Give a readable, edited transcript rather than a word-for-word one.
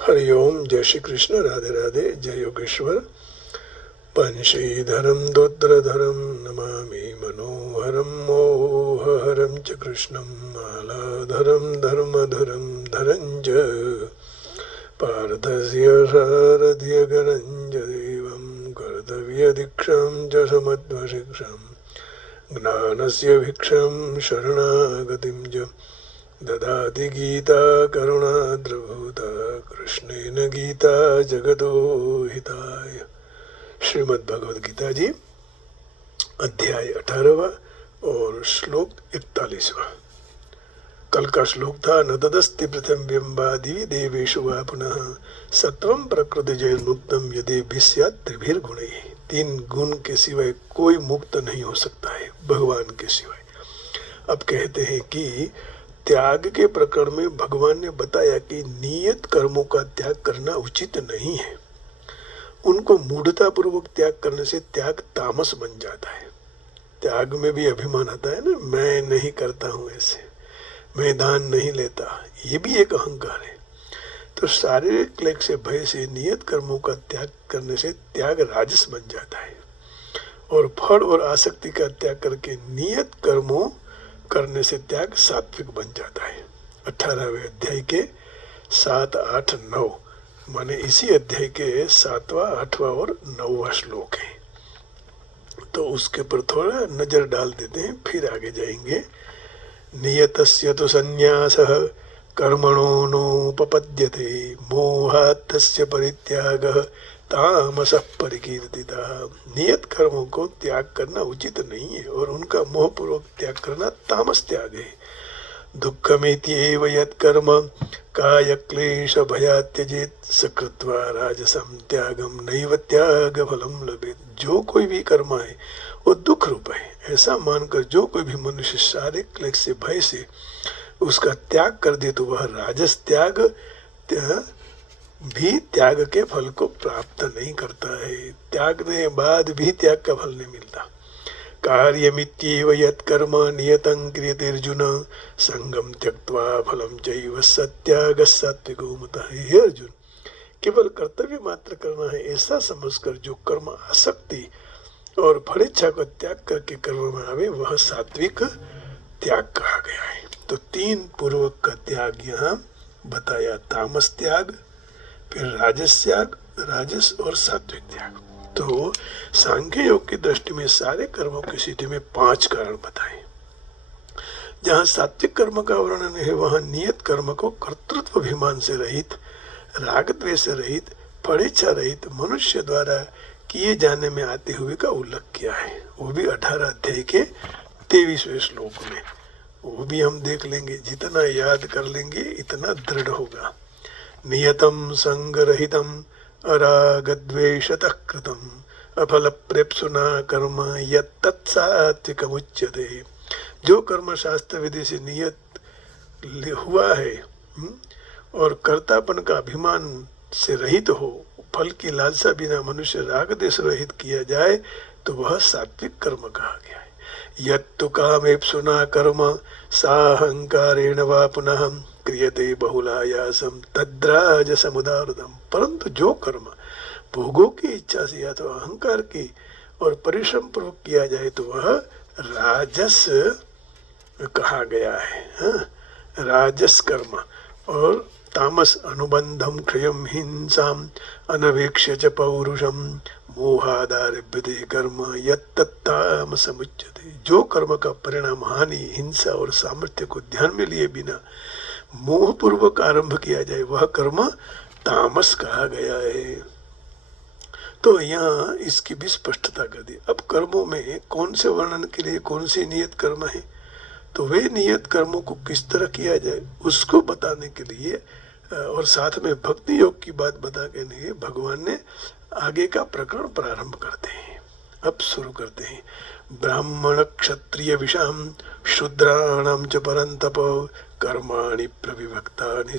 हरिओम। जय श्री कृष्ण। राधे राधे। जय योगेश्वर। पंशीधरम दोद्रधरम नमामि मनोहरम मोहहरम च कृष्णं मालाधरम धर्मधरम धरं च पार्थस्य सारथ्यगणं च देवं कर्तव्यदीक्षां च समध्वशिक्षां ज्ञानस्य भिक्षां शरणागतिं च ददाति गीता करुणाद्रभूता कृष्णेन गीता जगतो हिताय। श्रीमद् भगवद गीता जी अध्याय 18वां और श्लोक 41वां। कल का श्लोक था न तदस्ति प्रथम बिंबा दिवि देवेषु वा पुनः सत्वं प्रकृति जय मुक्तम यदि भिस्यात् त्रिभिर गुणे। 3 गुण के सिवाय कोई मुक्त नहीं हो सकता है भगवान के सिवाय। अब कहते हैं कि त्याग के प्रकरण में भगवान ने बताया कि नियत कर्मों का त्याग करना उचित नहीं है। उनको मूढ़ता पूर्वक त्याग करने से त्याग तामस बन जाता है। त्याग में भी अभिमान आता है ना, मैं नहीं करता हूँ ऐसे, मैं दान नहीं लेता, ये भी एक अहंकार है। तो शारीरिक क्लेश से भय से नियत कर्मों का त्याग करने से त्याग राजस बन जाता है और फल और आसक्ति का त्याग करके नियत कर्मों करने से त्याग सात्विक बन जाता है। 18वें अध्याय के 7, 8, 9 माने इसी अध्याय के 7वां, 8वां और 9वां श्लोक है। तो उसके पर थोड़ा नजर डाल देते हैं, फिर आगे जाएंगे। नियतस्य तु संन्यासः कर्मणो नोपपद्यते मोहात् तस्य परित्यागः तामसः परिकीर्तितः। नियत कर्मों को त्याग करना उचित नहीं है और उनका मोहपूर्वक त्याग करना तामस त्याग है। दुःखमेत्येव यत्कर्म कायक्लेश भयात् त्यजेत् सकृत्वा राजसं त्यागं नैव त्यागफलं लभेत्। जो कोई भी कर्म है वो दुख रूप है, ऐसा मानकर जो कोई भी मनुष्य शारीरिक क्लेश से भय से उसका त्याग कर दे तो वह राजस त्याग भी त्याग के फल को प्राप्त नहीं करता है। त्यागने बाद भी त्याग का फल नहीं मिलता। कार्यमित्येव यत्कर्म नियतं क्रियते अर्जुन संगम त्यक्त्वा फलं चैव सत्यागः सात्विको मतः। हे अर्जुन, केवल कर्तव्य मात्र करना है ऐसा समझकर जो कर्म आसक्ति और फलेच्छा को त्याग करके कर्म में आवे वह सात्विक त्याग कहा गया है। तो 3 पूर्वक का त्याग यहाँ बताया, तामस त्याग, फिर राजस त्याग, राजस और सात्विक त्याग। तो सांख्य योग की दृष्टि में सारे कर्मों की सिद्धि में 5 कारण बताए। जहाँ सात्विक कर्म का वर्णन है वहाँ नियत कर्म को कर्तृत्व अभिमान से रहित, राग द्वेष से रहित, फलेच्छा रहित मनुष्य द्वारा किए जाने में आते हुए का उल्लेख किया है। वो भी 18 अध्याय के 23वें श्लोक में। वो भी हम देख लेंगे, जितना याद कर लेंगे इतना दृढ़ होगा। नियतम संगरहितम अरागद्वेषतः कृतम अफल प्रेप्सुना कर्म यत्तत्सात्विकमुच्यते। जो कर्म शास्त्र विधि से नियत हुआ है और कर्तापन का अभिमान से रहित हो, फल की लालसा बिना मनुष्य राग देश रहित किया जाए तो वह सात्विक कर्म कहा गया है। यत्तु कामेप्सुना कर्म साहंकारेण वा पुनः क्रियते बहुलायासम तद्राजसमुदारतम। परंतु जो कर्म भोगों की इच्छा से या तो अहंकार की और परिश्रम पूर्वक किया जाए तो वह राजस कहा गया है। राजस कर्म। और तामस अनुबंधम क्षयम हिंसाम अनवेक्ष्य च पौरुषम मोहादारभ्यते कर्म यत्तत्तामसमुच्यते। जो कर्म का परिणाम हानि, हिंसा और सामर्थ्य को ध्यान में लिए बिना मोह पूर्वक आरंभ किया जाए वह कर्म तामस कहा गया है। तो यहाँ इसकी भी स्पष्टता कर दी। अब कर्मों में कौन से वर्णन के लिए कौन सी नियत कर्म है, तो वे नियत कर्मों को किस तरह किया जाए उसको बताने के लिए और साथ में भक्ति योग की बात बता के लिए भगवान ने आगे का प्रकरण प्रारंभ करते हैं। अब शुरू करते हैं। ब्राह्मण क्षत्रिय विषाम शूद्राणाम च परंतप कर्माणि प्रविभक्तानि